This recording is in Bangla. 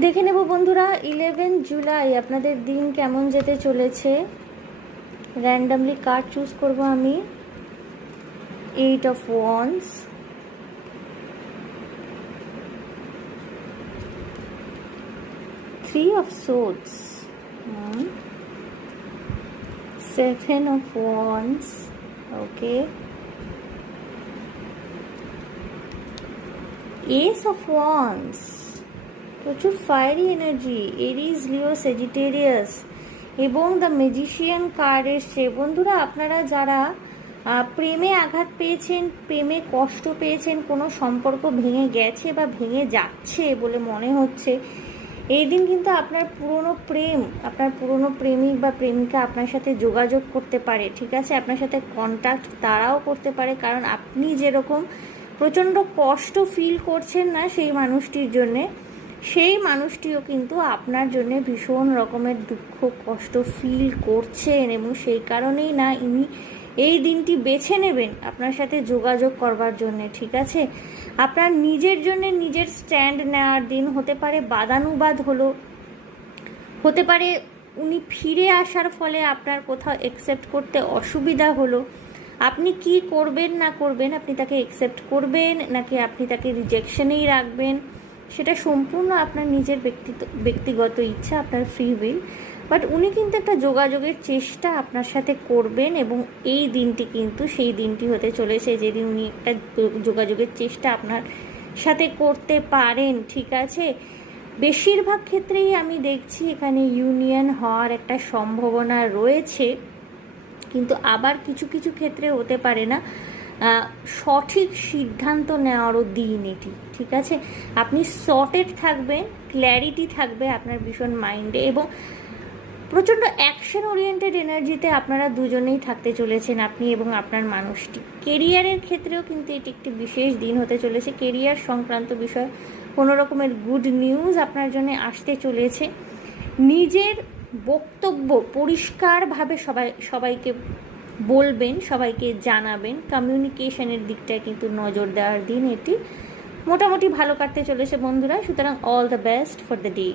দেখে নেব বন্ধুরা 11 জুলাই আপনাদের দিন কেমন যেতে চলেছে। র্যান্ডমলি কার্ড চুজ করব আমি। 8 of Wands, Three of Swords, 7 of Wands, okay, Ace of Wands, প্রচুর ফায়ারি এনার্জি, এরিজ, লিও, সেজিটেরিয়াস এবং দ্য ম্যাজিশিয়ান কার্ড এসছে। বন্ধুরা, আপনারা যারা প্রেমে আঘাত পেয়েছেন, প্রেমে কষ্ট পেয়েছেন, কোনো সম্পর্ক ভেঙে গেছে বা ভেঙে যাচ্ছে বলে মনে হচ্ছে, এই দিন কিন্তু আপনার পুরনো প্রেমিক বা প্রেমিকা আপনার সাথে যোগাযোগ করতে পারে, ঠিক আছে, আপনার সাথে কন্ট্যাক্ট তারাও করতে পারে, কারণ আপনি যেরকম প্রচণ্ড কষ্ট ফিল করছেন না সেই মানুষটির জন্যে, সেই মানুষটিও কিন্তু আপনার জন্য ভীষণ রকমের দুঃখ কষ্ট ফিল করছেন এবং সেই কারণেই না ইনি এই দিনটি বেছে নেবেন আপনার সাথে যোগাযোগ করবার জন্যে, ঠিক আছে। আপনার নিজের জন্য নিজের স্ট্যান্ড নেওয়ার দিন হতে পারে, বাদানুবাদ হতে পারে উনি ফিরে আসার ফলে আপনার কোথাও অ্যাকসেপ্ট করতে অসুবিধা হলো, আপনি কি করবেন না করবেন, আপনি তাকে অ্যাকসেপ্ট করবেন নাকি আপনি তাকে রিজেকশনেই রাখবেন, সেটা সম্পূর্ণ আপনার নিজের ব্যক্তিগত ইচ্ছা, আপনার ফ্রি উইল। বাট উনি কিন্তু একটা যোগাযোগের চেষ্টা আপনার সাথে করবেন এবং এই দিনটি কিন্তু সেই দিনটি হতে চলেছে যেদিন উনি একটা যোগাযোগের চেষ্টা আপনার সাথে করতে পারেন, ঠিক আছে। বেশিরভাগ ক্ষেত্রেই আমি দেখছি এখানে ইউনিয়ন হওয়ার একটা সম্ভাবনা রয়েছে, কিন্তু আবার কিছু কিছু ক্ষেত্রে হতে পারে না, সঠিক সিদ্ধান্ত নেওয়ারও দিন এটি, ঠিক আছে। আপনি সর্টেড থাকবেন, ক্ল্যারিটি থাকবে আপনার ভীষণ মাইন্ডে এবং প্রচণ্ড অ্যাকশন ওরিয়েন্টেড এনার্জিতে আপনারা দুজনেই থাকতে চলেছেন, আপনি এবং আপনার মানুষটি। কেরিয়ারের ক্ষেত্রেও কিন্তু এটি একটি বিশেষ দিন হতে চলেছে, কেরিয়ার সংক্রান্ত বিষয় কোনো রকমের গুড নিউজ আপনার জন্য আসতে চলেছে। নিজের বক্তব্য পরিষ্কারভাবে সবাইকে বলবেন, সবাইকে জানাবেন, কমিউনিকেশনের দিকটায় কিন্তু নজর দেওয়ার দিন এটি। মোটামুটি ভালো কাটতে চলেছে বন্ধুরা, সুতরাং all the best for the day.